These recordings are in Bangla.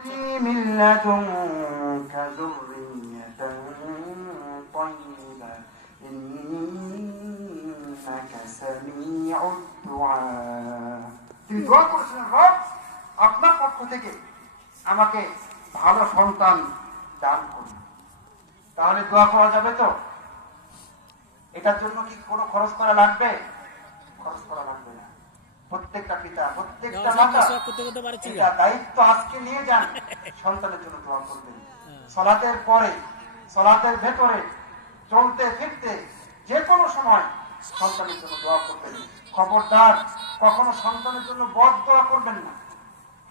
من لدنك ذرية طيبة إنك سميع الدعاء তিনি দোয়া করেছিলেন, রব আপনার পক্ষ থেকে আমাকে ভালো সন্তান দান করুন। তাহলে দোয়া করা যাবে তো? এটার জন্য কি কোনো খরচ করা লাগবে? খরচ করা লাগবে না। প্রত্যেকটা পিতা, প্রত্যেকটা মাতা এটা দায়িত্ব আজকে নিয়ে যান, সন্তানের জন্য দোয়া করবেন। সালাতের পরে, সালাতের ভেতরে, চলতে ফিরতে, যে কোনো সময় সন্তানের জন্য দোয়া করবেন। খবরদার কখনো সন্তানের জন্য বদ দোয়া করবেন না।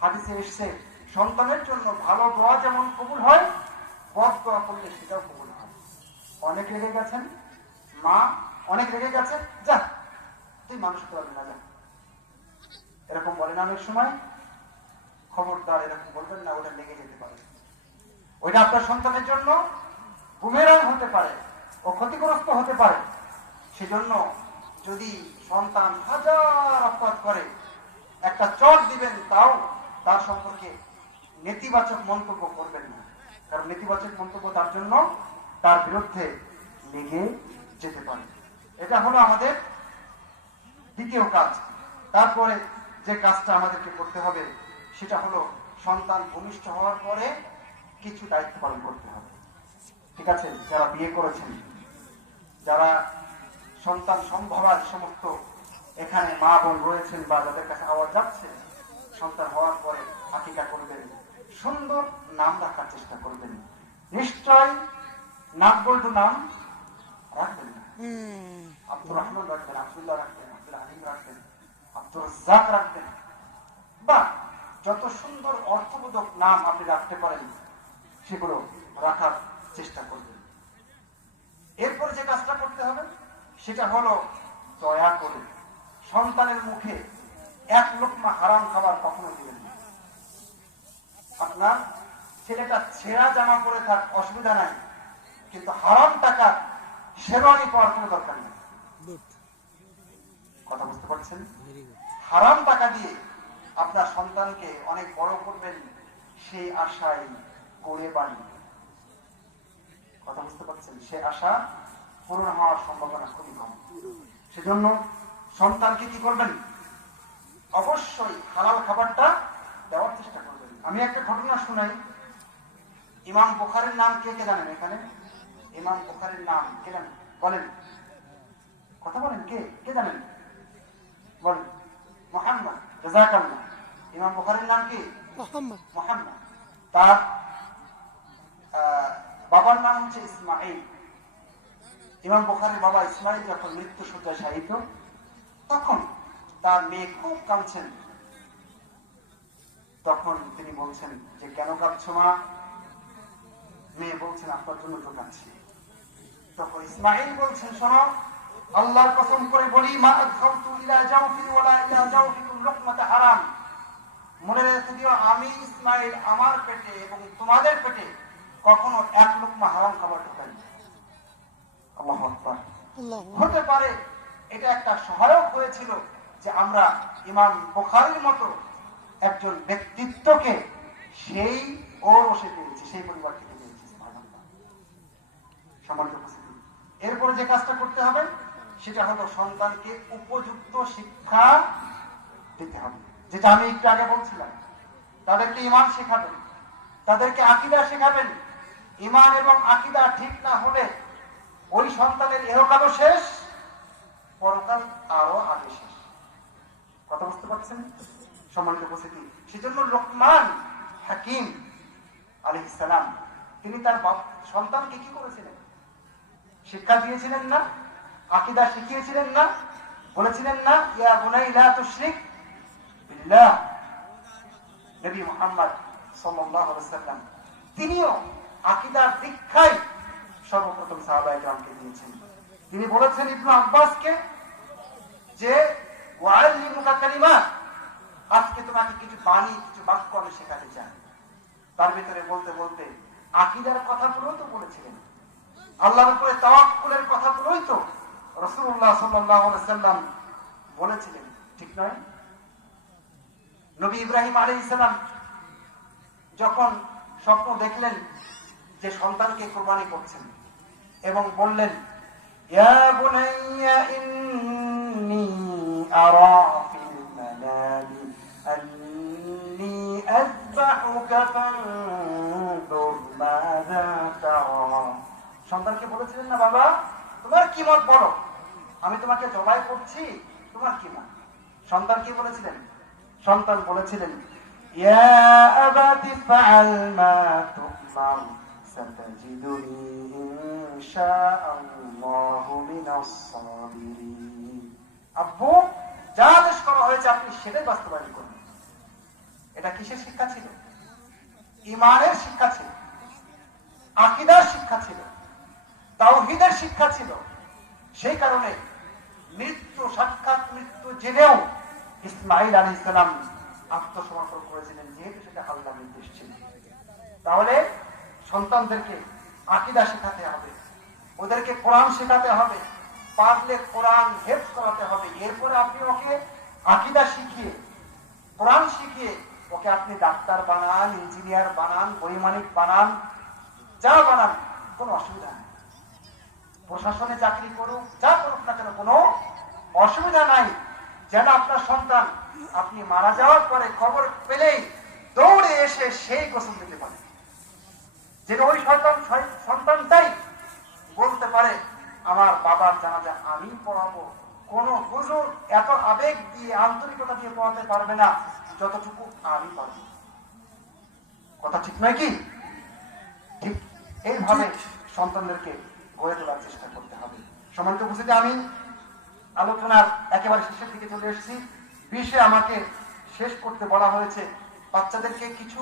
হাদিসে এসেছে সন্তানের জন্য ভালো দোয়া যেমন কবুল হয়, বদ দোয়া করলে সেটাও কবুল হয়। অনেক রেগে গেছেন মা, অনেক রেগে গেছে, যা তুই মানুষ করবি না, যা, এরকম বলে না অনেক সময়। খবরদার এরকম বলবেন না, ওটা লেগে যেতে পারে। ওইটা আপনার সন্তানের জন্য বুমেরাং হতে পারে, ও ক্ষতিগ্রস্ত হতে পারে। সেজন্য যদি সন্তান হাজার অপরাধ করে, একটা চট দিবেন, তাও তার সম্পর্কে নেতিবাচক মন্তব্য করবেন না, কারণ নেতিবাচক মন্তব্য তার জন্য তার বিরুদ্ধে লেগে যেতে পারে। এটা হলো আমাদের দ্বিতীয় কাজ। তারপরে যে কাজটা আমাদেরকে করতে হবে সেটা হলো সন্তান ভূমিষ্ঠ হওয়ার পরে কিছু দায়িত্ব পালন করতে হবে। ঠিক আছে, যারা বিয়ে করেছেন, যারা সন্তান সম্ভবার সমস্ত এখানে মা বোন রয়েছেন বা যাদের কাছে আওয়াজ যাচ্ছে, সন্তান হওয়ার পরে আকিকা করবেন, সুন্দর নাম রাখার চেষ্টা করবেন। নিশ্চয় নাম বলতো নাম রাখবেন না। আব্দুর রহমান রাখবেন, আব্দুল্লাহ রাখবেন, আব্দুল আলিম রাখবেন, আব্দুর রাজ্জাক রাখবেন, বা যত সুন্দর অর্থবোধক নাম আপনি রাখতে পারেন সেগুলো রাখার চেষ্টা করবেন। এরপর যে কাজটা করতে হবে সেটা হলো দয়া করে সন্তানের মুখে এক লোকমা হারাম খাবার কখনো দিবেন না। আপনার ছেলেটা ছেঁড়া জামা পরে থাক, অসুবিধা নাই, কিন্তু হারাম টাকা শেরওয়ানি পাওয়ার কোনো দরকার নেই। কথা বুঝতে পারছেন? হারাম টাকা দিয়ে আপনার সন্তানকে অনেক বড় করবেন সেই আশায় করে বাড়ি। কথা বুঝতে পারছেন? সে আশা পূরণ হওয়ার সম্ভাবনা খুবই কম। সেজন্য সন্তানকে কি করবেন? অবশ্যই হালাল খাবারটা দেওয়ার চেষ্টা করবেন। আমি একটা ঘটনা শুনাই। ইমাম বুখারীর নাম কে কে জানেন এখানে? ইমাম বুখারীর নাম কে জানেন? বলেন, কথা বলেন, কে কে জানেন? বলেন। মুহাম্মদ, জাযাকাল্লাহ। ইমাম বুখারীর নাম কি? মুহাম্মদ। মুহাম্মদ। তার বাবার নাম হচ্ছে ইসমাঈল। ইমাম বুখারীর বাবা ইসমাঈল যখন মৃত্যু শয্যায় শায়িত, তখন তার মেয়ে খুব কাঁদছেন। তখন তিনি বলছেন যে, কেন কাঁদছো মা? মেয়ে বলছেন, আপনার জন্য তো কাঁদছি। তখন ইসমাঈল বলছেন, শোনো, আল্লাহর কসম করে বলি, মা আদখালতু ইলা জাওফি ওয়ালা ইলা জাওফিকুম লুকমাতা হারাম। মনে রেখে দিও, আমি ইসমাঈল আমার পেটে এবং তোমাদের পেটে কখনো এক লোকমা হারাম খাবার ঢোকাই। আল্লাহু আকবার। হতে পারে এটা একটা সহায়ক হয়েছিল যে আমরা ইমাম বুখারীর মতো একজন ব্যক্তিত্বকে সেই ওরসে পেয়েছি, সেই পরিবার থেকে পেয়েছি। সম্মানিত উপস্থিতি, এরপরে যে কাজটা করতে হবে সেটা হলো সন্তানকে উপযুক্ত শিক্ষা দিতে হবে। যেটা আমি একটু আগে বলছিলাম, তাদেরকে ঈমান শেখাবেন, তাদেরকে আকীদা শেখাবেন। ঈমান এবং আকীদা ঠিক না হলে ওই সন্তানের ইহকালও শেষ, পরকাল আরো আগে শেষ। কথা বুঝতে পারছেন? সম্মানিত উপস্থিতি, সেজন্য লোকমান হাকিম আলাইহিস সালাম তিনি তার সন্তানকে কি করেছিলেন? শিক্ষা দিয়েছিলেন না? আকীদা শিখিয়েছিলেন না? বলেছিলেন না, ইয়া বুনাই লা তুশরিক বিল্লাহ। নবী মুহাম্মদ সাল্লাল্লাহু আলাইহি ওয়াসাল্লাম তিনিও আকীদার দীক্ষায় সর্বপ্রথম সাহাবায়ে কেরামকে দিয়েছেন। তিনি বলেছেন ইবনে আব্বাসকে যে, ওয়াআল্লিমুকা কালিমাত, আজকে তোমাকে কিছু বাণী, কিছু বাক্য আমি শেখাতে চাই। তার ভিতরে বলতে বলতে আকীদার কথাগুলো তো বলেছিলেন, আল্লাহর উপরে তাওয়াক্কুলের কথাগুলোই তো রাসূলুল্লাহ সাল্লাল্লাহু আলাইহি ওয়াসাল্লাম বলেছিলেন, ঠিক নয়? নবী ইব্রাহিম আলাইহিস সালাম যখন স্বপ্ন দেখলেন যে সন্তানকে কোরবানি করছেন এবং বললেন, ইয়া বুনাইয়া ইন্নী আরা ফিল মানামি আন্নী আযবাহুকা ফানজুর মাযা তারা। সন্তানকে বলেছিলেন না, বাবা তোমার কি মত বলো, আমি তোমাকে জবাই করছি, তোমার কি মত? সন্তান কি বলেছিলেন? সন্তান বলেছিলেন, ইয়া আবাতি ফাআল মা তুমার সাতাজিদুনি ইনশাআল্লাহু মিনাস সাবিরিন। আব্বু, যা আদেশ করা হয়েছে আপনি সেটাই বাস্তবায়ন করুন। এটা কিসের শিক্ষা ছিল? ঈমানের শিক্ষা ছিল, আকীদার শিক্ষা ছিল, তাওহীদের শিক্ষা ছিল। সেই কারণে মৃত্যু, সাক্ষাৎ মৃত্যু জেনেও ইসমাঈল আলাইহিস সালাম আত্মসমর্পণ করেছিলেন, যেহেতু সেটা আল্লাহর নির্দেশ ছিল। তাহলে সন্তানদেরকে আকীদা শেখাতে হবে, ওদেরকে কোরআন শেখাতে হবে, পারলে কোরআন হেফজ করাতে হবে। এরপরে আপনি ওকে আকীদা শিখিয়ে, কোরআন শিখিয়ে ওকে আপনি ডাক্তার বানান, ইঞ্জিনিয়ার বানান, বৈমানিক বানান, যা বানান, কোনো অসুবিধা নেই। প্রশাসনে চাকরি করুক, যা করুক না কেন, কোনো অসুবিধা নাই। যেন আপনার সন্তান আপনি মারা যাওয়ার পরে খবর পেলেই দৌড়ে এসে সেই গোসল দিতে পারে, যেন ওই সন্তানটাই বলতে পারে আমার বাবার জানাজা আমি পড়াবো। কোন হুজুর এত আবেগ দিয়ে, আন্তরিকতা দিয়ে পড়াতে পারবে না যতটুকু আমি পারব। কথা ঠিক নয় কি? ঠিক এইভাবে সন্তানদেরকে গড়ে তোলার চেষ্টা করতে হবে। সম্মানিত উপস্থিতি, আমি আলোচনার একেবারে শেষের দিকে চলে এসেছি। বিষয়ে আমাকে শেষ করতে বলা হয়েছে, বাচ্চাদেরকে কিছু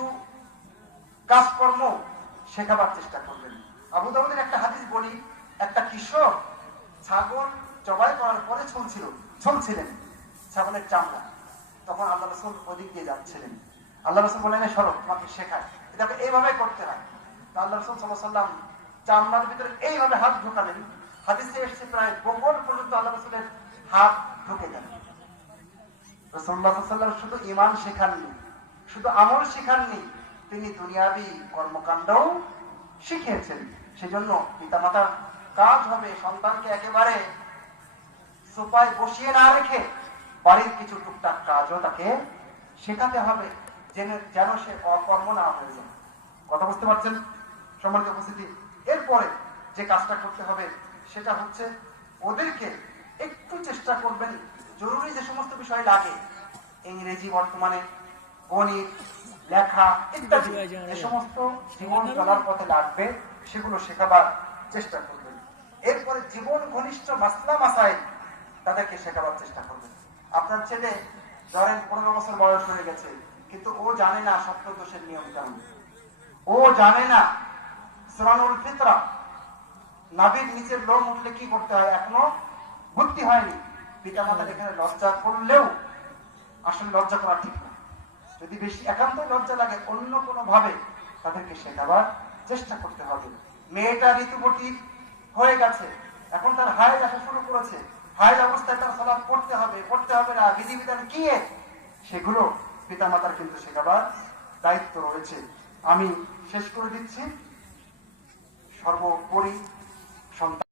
কাজকর্ম শেখাবার চেষ্টা করবেন। আবু দাউদের একটা হাদিস বলি, একটা কৃষক ছাগল জবাই করার পরে ছুলছিলেন ছাগলের চামড়া। তখন আল্লাহ রাসূল ওদিক দিয়ে যাচ্ছিলেন। আল্লাহ রাসূল বললেন, সরো, তোমাকে শেখায়, এটা এইভাবে করতে হয়। তো আল্লাহ রাসূল সাল্লাল্লাহু আলাইহি ওয়াসাল্লাম চামড়ার ভিতরে এইভাবে হাত ঢোকালেন, হাদিসে এসেছে প্রায় বগল পর্যন্ত আল্লাহ রাসূলের হাত ঢুকে গেল। রাসূলুল্লাহ সাল্লাল্লাহু আলাইহি ওয়াসাল্লাম শুধু ঈমান শেখাননি, শুধু আমল শেখাননি, তিনি দুনিয়াবী কর্মকাণ্ডও শিখিয়েছেন। সেজন্য পিতামাতার কাজ হবে সন্তানকে একেবারে সোফায় বসিয়ে না রেখে বাড়ির কিছু টুকটাক কাজও তাকে শেখাতে হবে, যেন সে অকর্ম না হয়ে যায়। কথা বুঝতে পারছেন সম্মানিত উপস্থিতি? এরপরে যে কাজটা করতে হবে সেটা হচ্ছে ওদেরকে একটু চেষ্টা করবেন, জরুরি যে সমস্ত বিষয় লাগে, ইংরেজি বর্তমানে, গণিত, লেখা ইত্যাদি, যে সমস্ত জীবন চলার পথে লাগবে সেগুলো শেখাবার চেষ্টা করবেন। এরপরে জীবন ঘনিষ্ঠ মাসলা মাসাইল তাদেরকে শেখাবার চেষ্টা করবেন। আপনার ছেলে ধরেন 15 বছর বয়স হয়ে গেছে, কিন্তু ও জানে না সপ্তদোষের নিয়ম কেমন, ও জানে না সুরানুল ফিতরা, নাভির নিচের লোম উঠলে কি করতে হয়, এখনো বুদ্ধি হয়নি। পিতামাতার এখানে লজ্জা করলেও আসলে লজ্জা করা ঠিক না। যদি বেশি একান্ত লজ্জা লাগে, অন্য কোনো ভাবে তাদেরকে শেখাবার চেষ্টা করতে হবে। মেয়েটা ঋতুবতী হয়ে গেছে, এখন তার হায়েজ আসা শুরু করেছে, হায়েজ অবস্থায় তার সালাত পড়তে হবে না, বিধিবিধান কি সেগুলো পিতামাতার কিন্তু শেখাবার দায়িত্ব রয়েছে। আমি শেষ করে দিচ্ছি, সর্বোপরি সন্তান